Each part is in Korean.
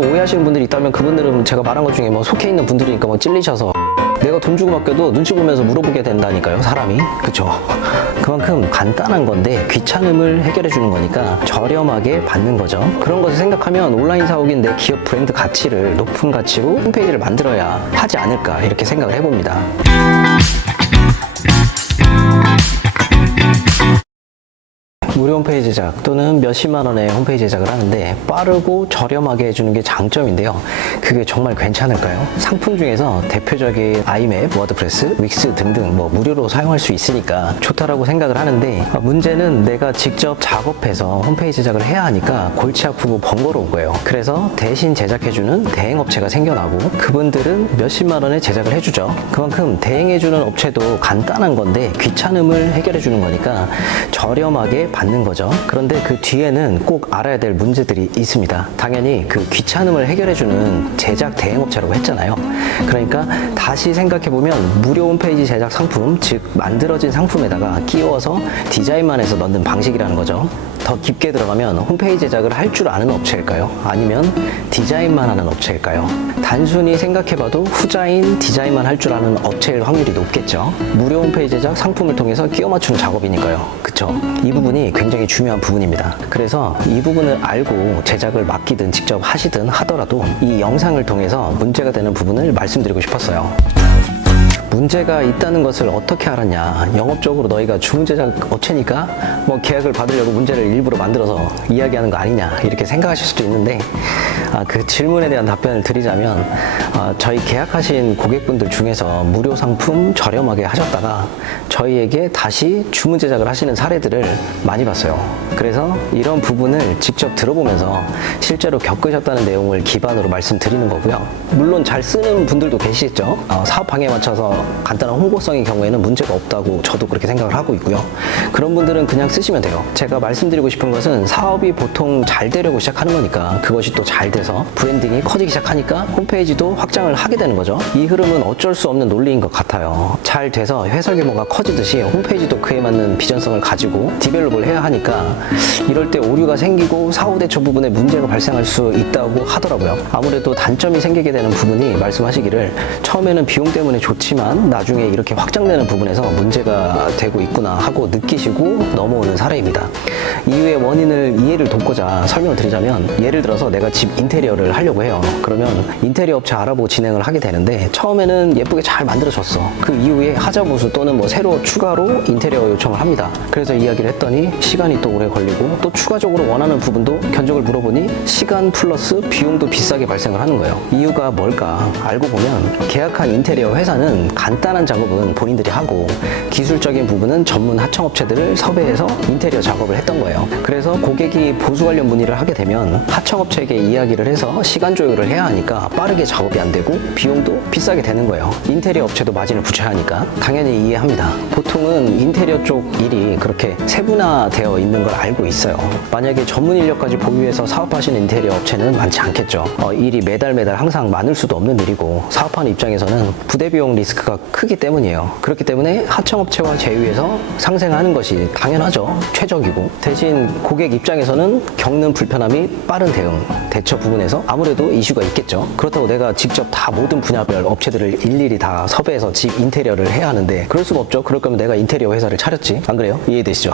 오해하시는 분들이 있다면 그분들은 제가 말한 것 중에 뭐 속해 있는 분들이니까 뭐 찔리셔서 내가 돈 주고 맡겨도 눈치 보면서 물어보게 된다니까요, 사람이. 그쵸? 그만큼 간단한 건데 귀찮음을 해결해 주는 거니까 저렴하게 받는 거죠. 그런 것을 생각하면 온라인 사옥인 내 기업 브랜드 가치를 높은 가치로 홈페이지를 만들어야 하지 않을까 이렇게 생각을 해봅니다. 무료 홈페이지 제작 또는 몇십만 원의 홈페이지 제작을 하는데 빠르고 저렴하게 해주는 게 장점인데요. 그게 정말 괜찮을까요? 상품 중에서 대표적인 아이맵, 워드프레스, 윅스 등등 뭐 무료로 사용할 수 있으니까 좋다라고 생각을 하는데 문제는 내가 직접 작업해서 홈페이지 제작을 해야 하니까 골치 아프고 번거로운 거예요. 그래서 대신 제작해주는 대행업체가 생겨나고 그분들은 몇십만 원에 제작을 해주죠. 그만큼 대행해주는 업체도 간단한 건데 귀찮음을 해결해주는 거니까 저렴하게 받는 거죠. 그런데 그 뒤에는 꼭 알아야 될 문제들이 있습니다. 당연히 그 귀찮음을 해결해주는 제작 대행업체라고 했잖아요. 그러니까 다시 생각해보면 무료 홈페이지 제작 상품, 즉 만들어진 상품에다가 끼워서 디자인만 해서 넣는 방식이라는 거죠. 더 깊게 들어가면 홈페이지 제작을 할 줄 아는 업체일까요? 아니면 디자인만 하는 업체일까요? 단순히 생각해봐도 후자인 디자인만 할 줄 아는 업체일 확률이 높겠죠. 무료 홈페이지 제작 상품을 통해서 끼워 맞추는 작업이니까요. 그쵸? 이 부분이 굉장히 중요한 부분입니다. 그래서 이 부분을 알고 제작을 맡기든 직접 하시든 하더라도 이 영상을 통해서 문제가 되는 부분을 말씀드리고 싶었어요. 문제가 있다는 것을 어떻게 알았냐? 영업적으로 너희가 주문제작 업체니까 뭐 계약을 받으려고 문제를 일부러 만들어서 이야기하는 거 아니냐 이렇게 생각하실 수도 있는데 그 질문에 대한 답변을 드리자면 저희 계약하신 고객분들 중에서 무료 상품 저렴하게 하셨다가 저희에게 다시 주문 제작을 하시는 사례들을 많이 봤어요. 그래서 이런 부분을 직접 들어보면서 실제로 겪으셨다는 내용을 기반으로 말씀드리는 거고요. 물론 잘 쓰는 분들도 계시겠죠. 사업 방향에 맞춰서 간단한 홍보성의 경우에는 문제가 없다고 저도 그렇게 생각을 하고 있고요. 그런 분들은 그냥 쓰시면 돼요. 제가 말씀드리고 싶은 것은 사업이 보통 잘 되려고 시작하는 거니까 그것이 또 잘 돼서 브랜딩이 커지기 시작하니까 홈페이지도 확장을 하게 되는 거죠. 이 흐름은 어쩔 수 없는 논리인 것 같아요. 잘 돼서 회사 규모가 커지듯이 홈페이지도 그에 맞는 비전성을 가지고 디벨롭을 해야 하니까 이럴 때 오류가 생기고 사후 대처 부분에 문제가 발생할 수 있다고 하더라고요. 아무래도 단점이 생기게 되는 부분이 말씀하시기를 처음에는 비용 때문에 좋지만 나중에 이렇게 확장되는 부분에서 문제가 되고 있구나 하고 느끼시고 넘어오는 사례입니다. 이후의 원인을 이해를 돕고자 설명을 드리자면 예를 들어서 내가 집 인테리어를 하려고 해요. 그러면 인테리어 업체 알아보고 진행을 하게 되는데 처음에는 예쁘게 잘 만들어졌어. 그 이후에 하자보수 또는 뭐 새로 추가로 인테리어 요청을 합니다. 그래서 이야기를 했더니 시간이 또 오래 걸리고 또 추가적으로 원하는 부분도 견적을 물어보니 시간 플러스 비용도 비싸게 발생을 하는 거예요. 이유가 뭘까? 알고 보면 계약한 인테리어 회사는 간단한 작업은 본인들이 하고 기술적인 부분은 전문 하청업체들을 섭외해서 인테리어 작업을 했던 거예요. 그래서 고객이 보수 관련 문의를 하게 되면 하청업체에게 이야기를 해서 시간 조율을 해야 하니까 빠르게 작업이 안 되고 비용도 비싸게 되는 거예요. 인테리어 업체도 마진을 붙여야 하니까 당연히 이해합니다. 보통은 인테리어 쪽 일이 그렇게 세분화되어 있는 걸 알고 있어요. 만약에 전문 인력까지 보유해서 사업하시는 인테리어 업체는 많지 않겠죠. 일이 매달 항상 많을 수도 없는 일이고 사업하는 입장에서는 부대 비용 리스크가 크기 때문이에요. 그렇기 때문에 하청업체와 제휴해서 상생하는 것이 당연하죠. 최적이고 대신 고객 입장에서는 겪는 불편함이 빠른 대처 부분에서 아무래도 이슈가 있겠죠. 그렇다고 내가 직접 다 모든 분야별 업체들을 일일이 다 섭외해서 집 인테리어를 해야 하는데 그럴 수가 없죠. 그럴 거면 내가 인테리어 회사를 차렸지. 안 그래요? 이해되시죠?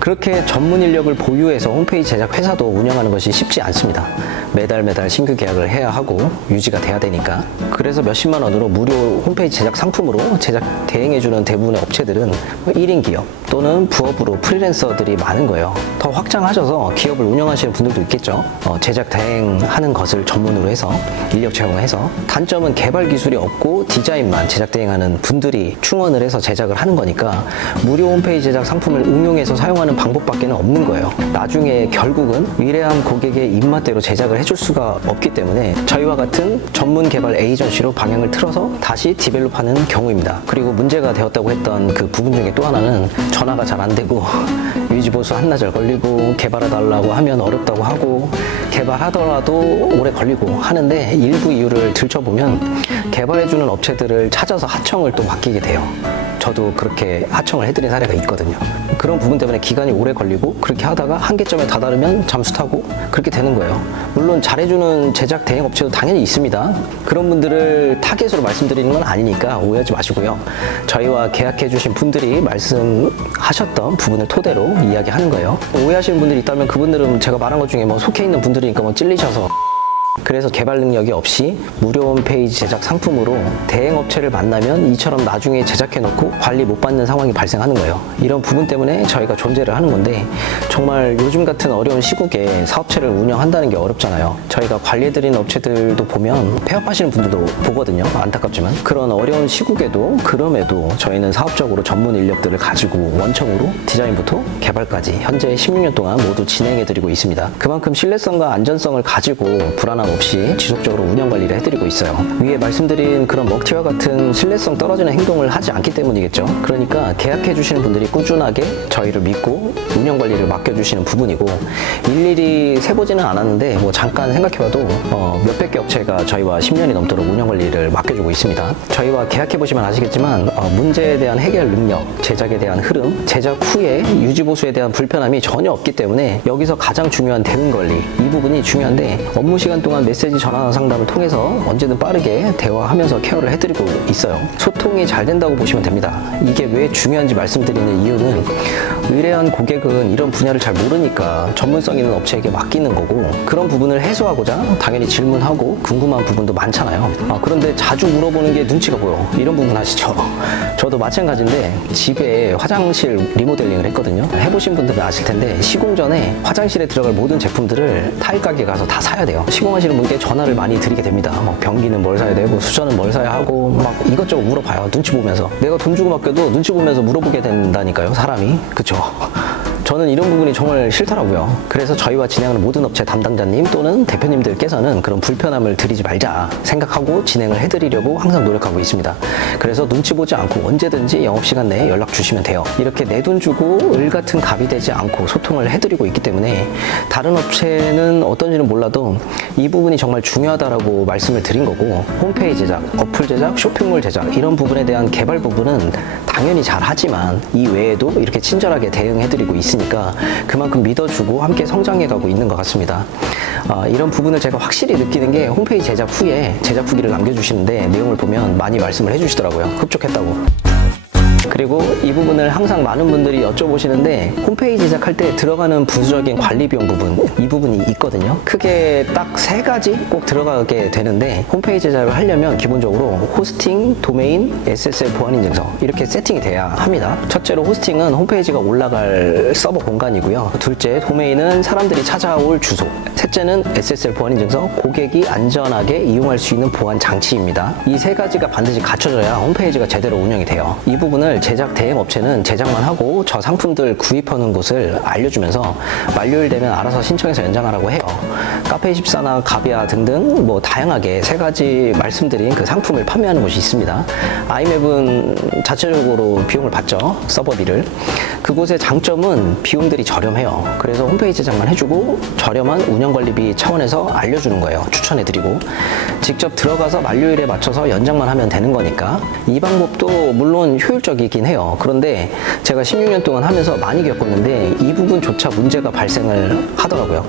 그렇게 전문 인력을 보유해서 홈페이지 제작 회사도 운영하는 것이 쉽지 않습니다. 매달 신규 계약을 해야 하고 유지가 돼야 되니까. 그래서 몇십만 원으로 무료 홈페이지 제작 상품으로 제작 대행해주는 대부분의 업체들은 1인 기업 또는 부업으로 프리랜서들이 많은 거예요. 더 확장하셔서 기업을 운영하시는 분들도 있겠죠. 제작 대행하는 것을 전문으로 해서 인력 채용해서 단점은 개발 기술이 없고 디자인만 제작 대행하는 분들이 충원을 해서 제작을 하는 거니까 무료 홈페이지 제작 상품을 응용해서 사용하는 방법밖에는 없는 거예요. 나중에 결국은 위대한 고객의 입맛대로 제작을 해줄 수가 없기 때문에 저희와 같은 전문 개발 에이전시로 방향을 틀어서 다시 디벨롭하는 경우입니다. 그리고 문제가 되었다고 했던 그 부분 중에 또 하나는 전화가 잘 안 되고 유지보수 한나절 걸리고 개발해달라고 하면 어렵다고 하고 개발하더라도 오래 걸리고 하는데 일부 이유를 들춰보면 개발해주는 업체들을 찾아서 하청을 또 맡기게 돼요. 저도 그렇게 하청을 해드린 사례가 있거든요. 그런 부분 때문에 기간이 오래 걸리고 그렇게 하다가 한계점에 다다르면 잠수 타고 그렇게 되는 거예요. 물론 잘해주는 제작 대행 업체도 당연히 있습니다. 그런 분들을 타겟으로 말씀드리는 건 아니니까 오해하지 마시고요. 저희와 계약해주신 분들이 말씀하셨던 부분을 토대로 이야기하는 거예요. 오해하시는 분들이 있다면 그분들은 제가 말한 것 중에 뭐 속해 있는 분들이니까 뭐 찔리셔서 그래서 개발 능력이 없이 무료 홈페이지 제작 상품으로 대행업체를 만나면 이처럼 나중에 제작해놓고 관리 못 받는 상황이 발생하는 거예요. 이런 부분 때문에 저희가 존재를 하는 건데 정말 요즘 같은 어려운 시국에 사업체를 운영한다는 게 어렵잖아요. 저희가 관리해드리는 업체들도 보면 폐업하시는 분들도 보거든요. 안타깝지만 그런 어려운 시국에도 그럼에도 저희는 사업적으로 전문 인력들을 가지고 원청으로 디자인부터 개발까지 현재 16년 동안 모두 진행해드리고 있습니다. 그만큼 신뢰성과 안전성을 가지고 불안함 없이 지속적으로 운영 관리를 해드리고 있어요. 위에 말씀드린 그런 먹튀와 같은 신뢰성 떨어지는 행동을 하지 않기 때문이겠죠. 그러니까 계약해 주시는 분들이 꾸준하게 저희를 믿고 운영 관리를 맡겨주시는 부분이고 일일이 세보지는 않았는데 뭐 잠깐 생각해봐도 몇백 개 업체가 저희와 10년이 넘도록 운영 관리를 맡겨주고 있습니다. 저희와 계약해 보시면 아시겠지만 문제에 대한 해결 능력, 제작에 대한 흐름, 제작 후에 유지 보수에 대한 불편함이 전혀 없기 때문에 여기서 가장 중요한 대응 관리 이 부분이 중요한데 업무 시간 동안 메시지 전화 상담을 통해서 언제든 빠르게 대화하면서 케어를 해드리고 있어요. 소통이 잘 된다고 보시면 됩니다. 이게 왜 중요한지 말씀드리는 이유는 의뢰한 고객은 이런 분야를 잘 모르니까 전문성 있는 업체에게 맡기는 거고 그런 부분을 해소하고자 당연히 질문하고 궁금한 부분도 많잖아요. 그런데 자주 물어보는 게 눈치가 보여. 이런 부분 아시죠? 저도 마찬가지인데 집에 화장실 리모델링을 했거든요. 해보신 분들은 아실 텐데 시공 전에 화장실에 들어갈 모든 제품들을 타일 가게 가서 다 사야 돼요. 시공하시는 분께 전화를 많이 드리게 됩니다. 막 변기는 뭘 사야 되고 수전은 뭘 사야 하고 막 이것저것 물어봐요. 눈치 보면서 내가 돈 주고 맡겨도 눈치 보면서 물어보게 된다니까요. 사람이. 그쵸? 저는 이런 부분이 정말 싫더라고요. 그래서 저희와 진행하는 모든 업체 담당자님 또는 대표님들께서는 그런 불편함을 드리지 말자 생각하고 진행을 해드리려고 항상 노력하고 있습니다. 그래서 눈치 보지 않고 언제든지 영업시간 내에 연락 주시면 돼요. 이렇게 내 돈 주고 을 같은 값이 되지 않고 소통을 해드리고 있기 때문에 다른 업체는 어떤지는 몰라도 이 부분이 정말 중요하다라고 말씀을 드린 거고 홈페이지 제작, 어플 제작, 쇼핑몰 제작 이런 부분에 대한 개발 부분은 당연히 잘 하지만 이 외에도 이렇게 친절하게 대응해드리고 있으니까 그만큼 믿어주고 함께 성장해가고 있는 것 같습니다. 이런 부분을 제가 확실히 느끼는 게 홈페이지 제작 후에 제작 후기를 남겨주시는데 내용을 보면 많이 말씀을 해주시더라고요. 흡족했다고. 그리고 이 부분을 항상 많은 분들이 여쭤보시는데 홈페이지 제작할 때 들어가는 부수적인 관리 비용 부분 이 부분이 있거든요. 크게 딱 세 가지 꼭 들어가게 되는데 홈페이지 제작을 하려면 기본적으로 호스팅, 도메인, SSL 보안 인증서 이렇게 세팅이 돼야 합니다. 첫째로 호스팅은 홈페이지가 올라갈 서버 공간이고요. 둘째 도메인은 사람들이 찾아올 주소. 셋째는 SSL 보안 인증서 고객이 안전하게 이용할 수 있는 보안 장치입니다. 이 세 가지가 반드시 갖춰져야 홈페이지가 제대로 운영이 돼요. 이 부분을 제작 대행 업체는 제작만 하고 저 상품들 구입하는 곳을 알려주면서 만료일 되면 알아서 신청해서 연장하라고 해요. 카페24나 가비아 등등 뭐 다양하게 세 가지 말씀드린 그 상품을 판매하는 곳이 있습니다. 아이맵은 자체적으로 비용을 받죠. 서버비를. 그곳의 장점은 비용들이 저렴해요. 그래서 홈페이지 제작만 해주고 저렴한 운영관리비 차원에서 알려주는 거예요. 추천해드리고 직접 들어가서 만료일에 맞춰서 연장만 하면 되는 거니까 이 방법도 물론 효율적이긴 해요. 그런데 제가 16년 동안 하면서 많이 겪었는데 이 부분조차 문제가 발생을 하더라고요.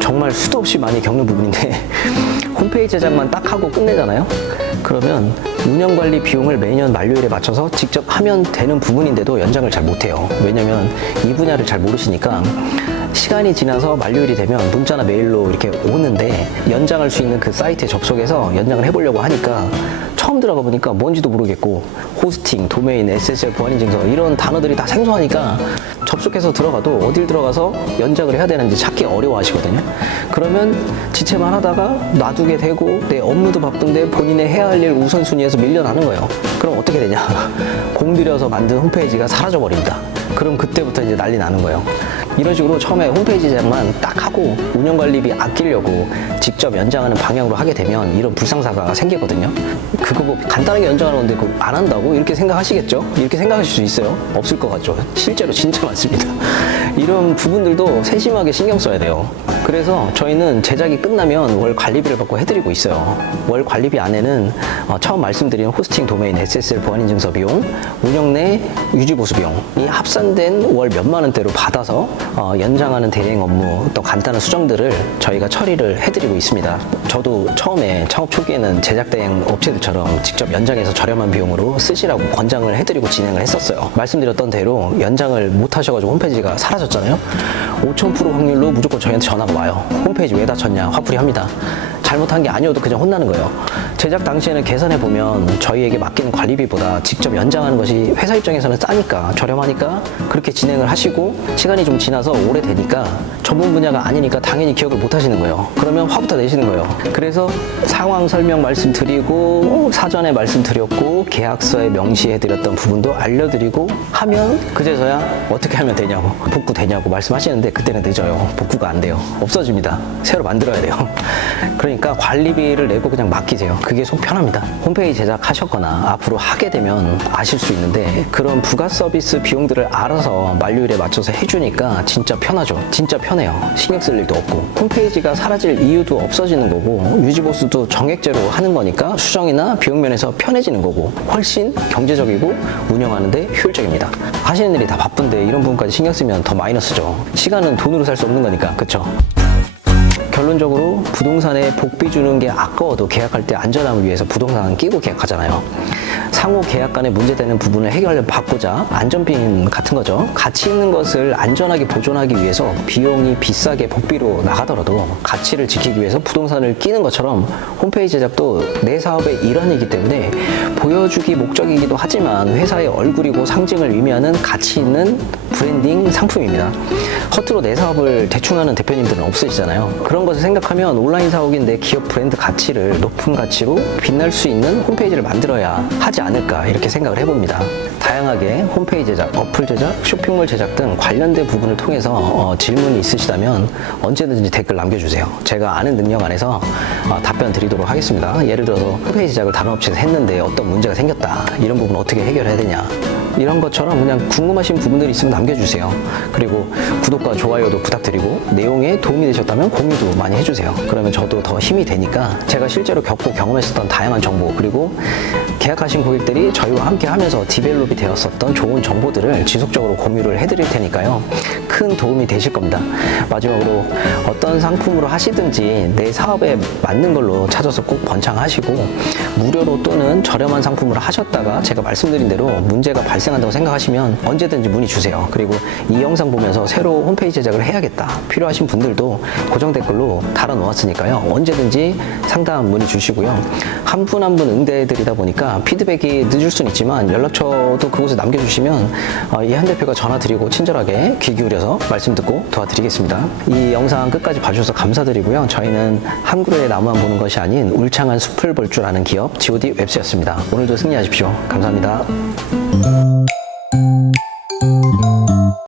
정말 수도 없이 많이 겪는 부분인데 홈페이지 제작만 딱 하고 끝내잖아요. 그러면 운영관리 비용을 매년 만료일에 맞춰서 직접 하면 되는 부분인데도 연장을 잘 못해요. 왜냐면 이 분야를 잘 모르시니까 시간이 지나서 만료일이 되면 문자나 메일로 이렇게 오는데 연장할 수 있는 그 사이트에 접속해서 연장을 해보려고 하니까 처음 들어가 보니까 뭔지도 모르겠고 호스팅, 도메인, SSL 보안인증서 이런 단어들이 다 생소하니까 접속해서 들어가도 어딜 들어가서 연장을 해야 되는지 찾기 어려워하시거든요. 그러면 지체만 하다가 놔두게 되고 내 업무도 바쁜데 본인의 해야 할 일 우선순위에서 밀려나는 거예요. 그럼 어떻게 되냐? 공들여서 만든 홈페이지가 사라져버립니다. 그럼 그때부터 이제 난리 나는 거예요. 이런 식으로 처음에 홈페이지 제작만 딱 하고 운영관리비 아끼려고 직접 연장하는 방향으로 하게 되면 이런 불상사가 생기거든요. 그거 뭐 간단하게 연장하는 건데 그거 안 한다고? 이렇게 생각하시겠죠? 이렇게 생각하실 수 있어요? 없을 것 같죠? 실제로 진짜 많습니다. 이런 부분들도 세심하게 신경 써야 돼요. 그래서 저희는 제작이 끝나면 월 관리비를 받고 해드리고 있어요. 월 관리비 안에는 처음 말씀드린 호스팅 도메인 SSL 보안인증서 비용, 운영 내 유지보수 비용이 합산된 월 몇만 원대로 받아서 연장하는 대행 업무 또 간단한 수정들을 저희가 처리를 해드리고 있습니다. 저도 처음에 창업 초기에는 제작 대행 업체들처럼 직접 연장해서 저렴한 비용으로 쓰시라고 권장을 해드리고 진행을 했었어요. 말씀드렸던 대로 연장을 못 하셔가지고 홈페이지가 사라졌잖아요. 5000% 확률로 무조건 저희한테 전화가 와요. 홈페이지 왜 닫혔냐 화풀이 합니다. 잘못한 게 아니어도 그냥 혼나는 거예요. 제작 당시에는 계산해 보면 저희에게 맡기는 관리비보다 직접 연장하는 것이 회사 입장에서는 싸니까 저렴하니까 그렇게 진행을 하시고 시간이 좀 지나서 오래되니까 전문 분야가 아니니까 당연히 기억을 못 하시는 거예요. 그러면 화부터 내시는 거예요. 그래서 상황 설명 말씀드리고 사전에 말씀드렸고 계약서에 명시해 드렸던 부분도 알려드리고 하면 그제서야 어떻게 하면 되냐고 복구 되냐고 말씀하시는데 그때는 늦어요. 복구가 안 돼요. 없어집니다. 새로 만들어야 돼요. 그러니까 관리비를 내고 그냥 맡기세요. 그게 속 편합니다. 홈페이지 제작하셨거나 앞으로 하게 되면 아실 수 있는데 그런 부가 서비스 비용들을 알아서 만료일에 맞춰서 해주니까 진짜 편하죠. 진짜 편해요. 신경 쓸 일도 없고 홈페이지가 사라질 이유도 없어지는 거고 유지보수도 정액제로 하는 거니까 수정이나 비용 면에서 편해지는 거고 훨씬 경제적이고 운영하는데 효율적입니다. 하시는 일이 다 바쁜데 이런 부분까지 신경 쓰면 더 마이너스죠. 시간은 돈으로 살 수 없는 거니까 그쵸? 결론적으로 부동산에 복비 주는 게 아까워도 계약할 때 안전함을 위해서 부동산 끼고 계약하잖아요. 상호 계약 간에 문제되는 부분을 해결받고자 안전핀 같은 거죠. 가치 있는 것을 안전하게 보존하기 위해서 비용이 비싸게 복비로 나가더라도 가치를 지키기 위해서 부동산을 끼는 것처럼 홈페이지 제작도 내 사업의 일환이기 때문에 보여주기 목적이기도 하지만 회사의 얼굴이고 상징을 의미하는 가치 있는 브랜딩 상품입니다. 겉으로 내 사업을 대충 하는 대표님들은 없으시잖아요. 그런 것을 생각하면 온라인 사업인 내 기업 브랜드 가치를 높은 가치로 빛날 수 있는 홈페이지를 만들어야 하지 않을까 이렇게 생각을 해봅니다. 다양하게 홈페이지 제작, 어플 제작, 쇼핑몰 제작 등 관련된 부분을 통해서 질문이 있으시다면 언제든지 댓글 남겨주세요. 제가 아는 능력 안에서 답변 드리도록 하겠습니다. 예를 들어서 홈페이지 제작을 다른 업체에서 했는데 어떤 문제가 생겼다. 이런 부분 어떻게 해결해야 되냐. 이런 것처럼 그냥 궁금하신 부분들이 있으면 남겨주세요. 그리고 구독과 좋아요도 부탁드리고 내용에 도움이 되셨다면 공유도 많이 해주세요. 그러면 저도 더 힘이 되니까 제가 실제로 겪고 경험했었던 다양한 정보 그리고 계약하신 고객들이 저희와 함께 하면서 디벨롭이 되었었던 좋은 정보들을 지속적으로 공유를 해드릴 테니까요. 큰 도움이 되실 겁니다. 마지막으로 어떤 상품으로 하시든지 내 사업에 맞는 걸로 찾아서 꼭 번창하시고 무료로 또는 저렴한 상품으로 하셨다가 제가 말씀드린 대로 문제가 발생한다고 생각하시면 언제든지 문의 주세요. 그리고 이 영상 보면서 새로 홈페이지 제작을 해야겠다 필요하신 분들도 고정 댓글로 달아놓았으니까요. 언제든지 상담 문의 주시고요. 한 분 한 분 응대해드리다 보니까 피드백이 늦을 수는 있지만 연락처도 그곳에 남겨주시면 이 한 대표가 전화드리고 친절하게 귀 기울여서 말씀 듣고 도와드리겠습니다. 이 영상 끝까지 봐주셔서 감사드리고요. 저희는 한 그루의 나무만 보는 것이 아닌 울창한 숲을 볼 줄 아는 기업 GOD 웹스였습니다. 오늘도 승리하십시오. 감사합니다.